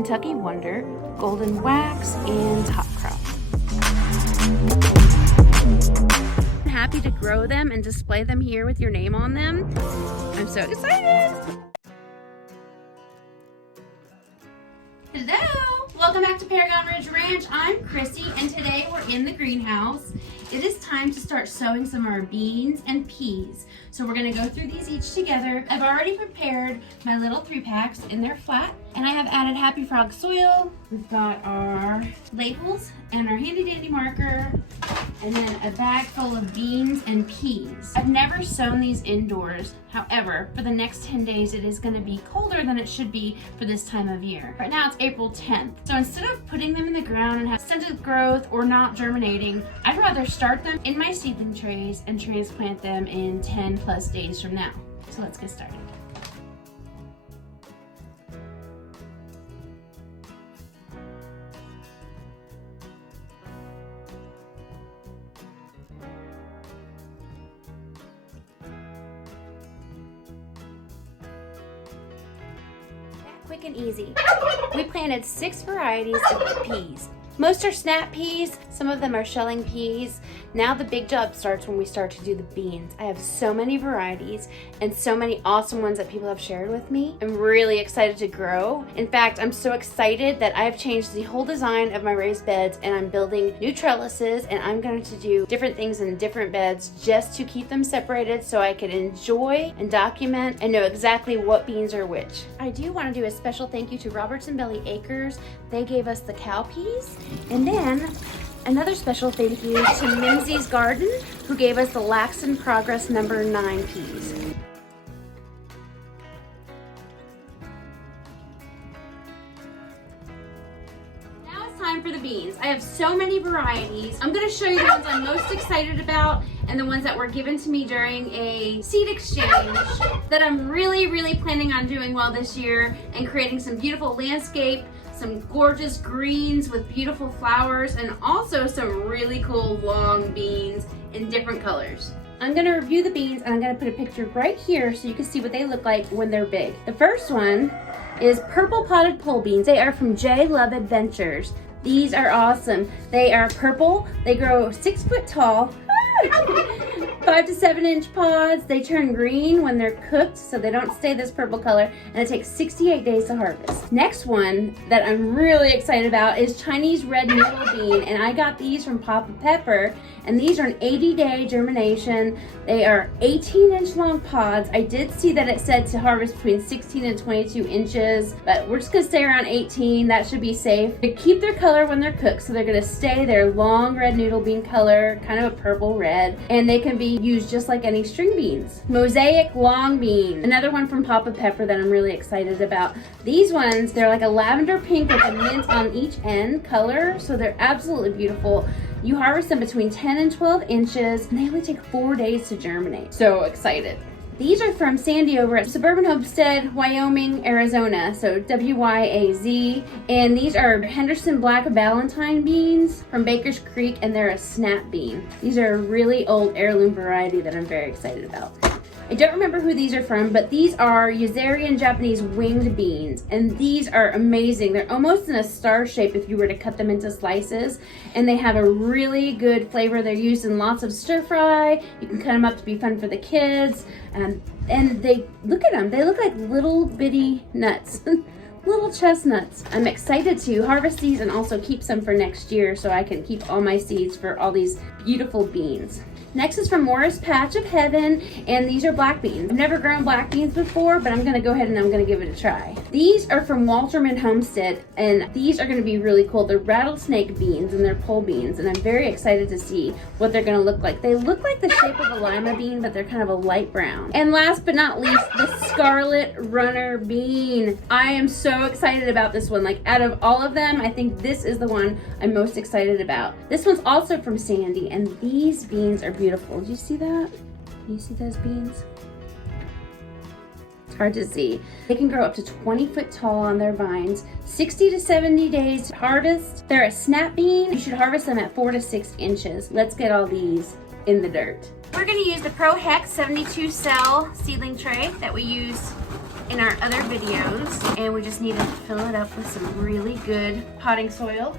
Kentucky Wonder, Golden Wax, and Top Crop. I'm happy to grow them and display them here with your name on them. I'm so excited! Hello! Welcome back to Paragon Ridge Ranch. I'm Chrissy, and today we're in the greenhouse. It is time to start sowing some of our beans and peas. So we're gonna go through these each together. I've already prepared my little 3-packs in their flat, and I have added Happy Frog soil. We've got our labels and our handy dandy marker, and then a bag full of beans and peas. I've never sown these indoors. However, for the next 10 days, it is gonna be colder than it should be for this time of year. Right now it's April 10th. So instead of putting them in the ground and have stunted growth or not germinating, I'd rather start them in my seedling trays and transplant them in 10 plus days from now. So let's get started. Quick and easy. We planted 6 varieties of peas. Most are snap peas, some of them are shelling peas. Now the big job starts when we start to do the beans. I have so many varieties and so many awesome ones that people have shared with me. I'm really excited to grow. In fact, I'm so excited that I've changed the whole design of my raised beds, and I'm building new trellises, and I'm going to do different things in different beds just to keep them separated so I can enjoy and document and know exactly what beans are which. I do want to do a special thank you to Robertson Belly Acres. They gave us the cow peas. And then another special thank you to Mimsy's Garden, who gave us the Laxton Progress number 9 peas. Now it's time for the beans. I have so many varieties. I'm going to show you the ones I'm most excited about and the ones that were given to me during a seed exchange that I'm really planning on doing well this year and creating some beautiful landscape, some gorgeous greens with beautiful flowers, and also some really cool long beans in different colors. I'm gonna review the beans, and I'm gonna put a picture right here so you can see what they look like when they're big. The first one is purple potted pole beans. They are from J Love Adventures. These are awesome. They are purple, they grow 6 foot tall, 5 to 7 inch pods. They turn green when they're cooked, so they don't stay this purple color, and it takes 68 days to harvest. Next one that I'm really excited about is Chinese red noodle bean, and I got these from Papa Pepper, and these are an 80-day germination. They are 18-inch long pods. I did see that it said to harvest between 16 and 22 inches, but we're just gonna stay around 18. That should be safe. They keep their color when they're cooked, so they're gonna stay their long red noodle bean color, kind of a purple red, and they can be used just like any string beans. Mosaic long bean, another one from Papa Pepper that I'm really excited about. These ones, they're like a lavender pink with a mint on each end color, so they're absolutely beautiful. You harvest them between 10 and 12 inches, and they only take 4 days to germinate. So excited. These are from Sandy over at Suburban Homestead, Wyoming, Arizona, so W-Y-A-Z. And these are Henderson Black Valentine beans from Baker's Creek, and they're a snap bean. These are a really old heirloom variety that I'm very excited about. I don't remember who these are from, but these are Yazarian Japanese winged beans, and these are amazing. They're almost in a star shape if you were to cut them into slices, and they have a really good flavor. They're used in lots of stir fry. You can cut them up to be fun for the kids, and they, look at them, they look like little bitty nuts. Little chestnuts. I'm excited to harvest these and also keep some for next year so I can keep all my seeds for all these beautiful beans. Next is from Morris Patch of Heaven, and these are black beans. I've never grown black beans before, but I'm gonna go ahead and I'm gonna give it a try. These are from Walterman Homestead, and these are gonna be really cool. They're rattlesnake beans, and they're pole beans, and I'm very excited to see what they're gonna look like. They look like the shape of a lima bean, but they're kind of a light brown. And last but not least, the Scarlett Runner bean. I am so excited about this one. Like, out of all of them, I think this is the one I'm most excited about. This one's also from Sandy, and these beans are beautiful. Did you see that? Can you see those beans? It's hard to see. They can grow up to 20 foot tall on their vines, 60 to 70 days to harvest. They're a snap bean. You should harvest them at 4 to 6 inches. Let's get all these in the dirt. We're gonna use the Pro Hex 72 cell seedling tray that we use in our other videos, and we just need to fill it up with some really good potting soil.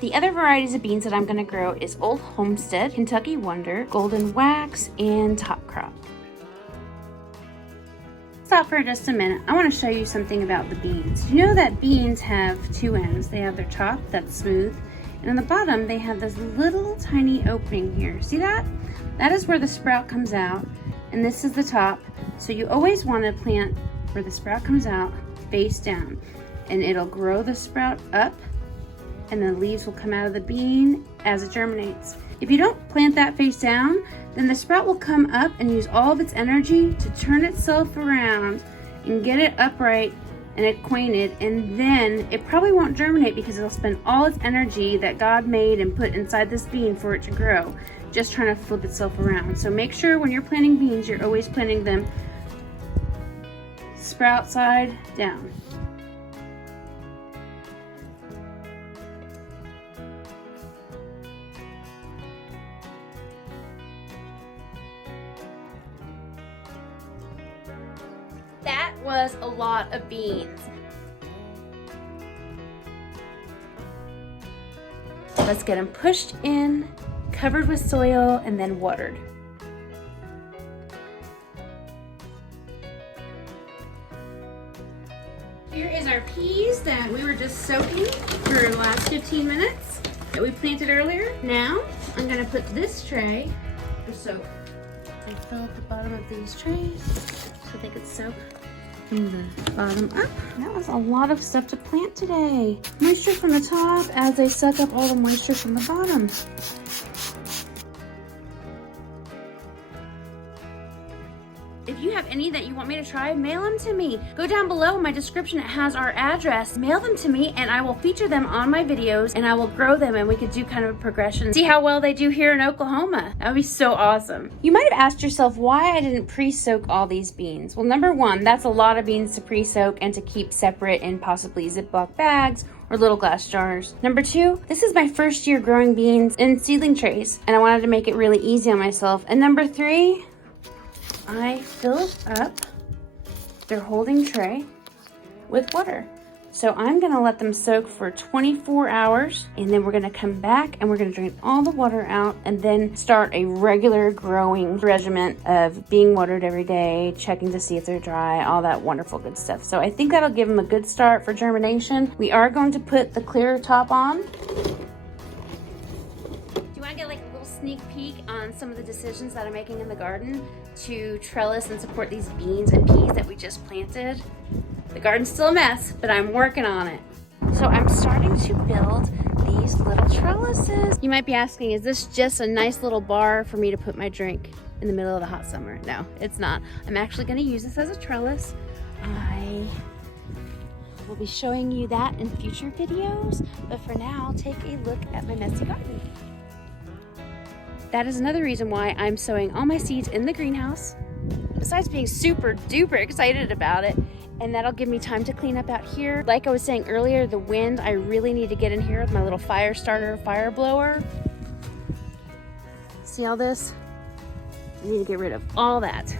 The other varieties of beans that I'm going to grow is Old Homestead, Kentucky Wonder, Golden Wax, and Top Crop. Stop for just a minute. I want to show you something about the beans. You know that beans have two ends. They have their top that's smooth, and on the bottom they have this little tiny opening here. See that? That is where the sprout comes out, and this is the top. So you always want to plant where the sprout comes out face down, and it'll grow the sprout up, and the leaves will come out of the bean as it germinates. If you don't plant that face down, then the sprout will come up and use all of its energy to turn itself around and get it upright and acquainted, and then it probably won't germinate because it'll spend all its energy that God made and put inside this bean for it to grow, just trying to flip itself around. So make sure when you're planting beans, you're always planting them sprout side down. That was a lot of beans. Let's get them pushed in, covered with soil, and then watered. Here is our peas that we were just soaking for the last 15 minutes that we planted earlier. Now, I'm gonna put this tray for soak. I fill up the bottom of these trays so they could soak from the bottom up. That was a lot of stuff to plant today. Moisture from the top as they suck up all the moisture from the bottom. If you have any that you want me to try, mail them to me. Go down below in my description, it has our address. Mail them to me and I will feature them on my videos, and I will grow them, and we could do kind of a progression. See how well they do here in Oklahoma. That would be so awesome. You might have asked yourself why I didn't pre-soak all these beans. Well, number one, that's a lot of beans to pre-soak and to keep separate in possibly Ziploc bags or little glass jars. Number two, this is my first year growing beans in seedling trays, and I wanted to make it really easy on myself. And number three, I filled up their holding tray with water. So I'm gonna let them soak for 24 hours, and then we're gonna come back and we're gonna drain all the water out and then start a regular growing regimen of being watered every day, checking to see if they're dry, all that wonderful good stuff. So I think that'll give them a good start for germination. We are going to put the clear top on. Sneak peek on some of the decisions that I'm making in the garden to trellis and support these beans and peas that we just planted. The garden's still a mess, but I'm working on it. So I'm starting to build these little trellises. You might be asking, is this just a nice little bar for me to put my drink in the middle of the hot summer? No, it's not. I'm actually going to use this as a trellis. I will be showing you that in future videos, but for now, take a look at my messy garden. That is another reason why I'm sowing all my seeds in the greenhouse, besides being super duper excited about it. And that'll give me time to clean up out here. Like I was saying earlier, the wind, I really need to get in here with my little fire starter, fire blower. See all this? I need to get rid of all that.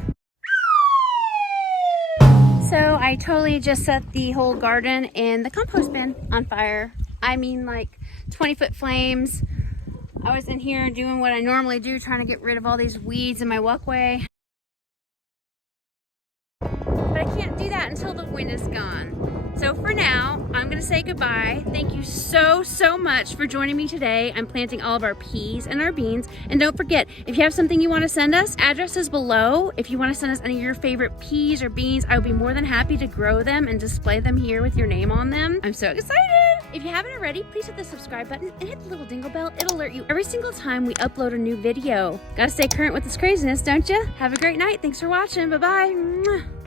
So I totally just set the whole garden and the compost bin on fire. I mean, like 20-foot flames. I was in here doing what I normally do, trying to get rid of all these weeds in my walkway. But I can't do that until the wind is gone. So for now, I'm gonna say goodbye. Thank you so much for joining me today. I'm planting all of our peas and our beans. And don't forget, if you have something you wanna send us, address is below. If you wanna send us any of your favorite peas or beans, I would be more than happy to grow them and display them here with your name on them. I'm so excited. If you haven't already, please hit the subscribe button and hit the little dingle bell. It'll alert you every single time we upload a new video. Gotta stay current with this craziness, don't you? Have a great night. Thanks for watching. Bye-bye.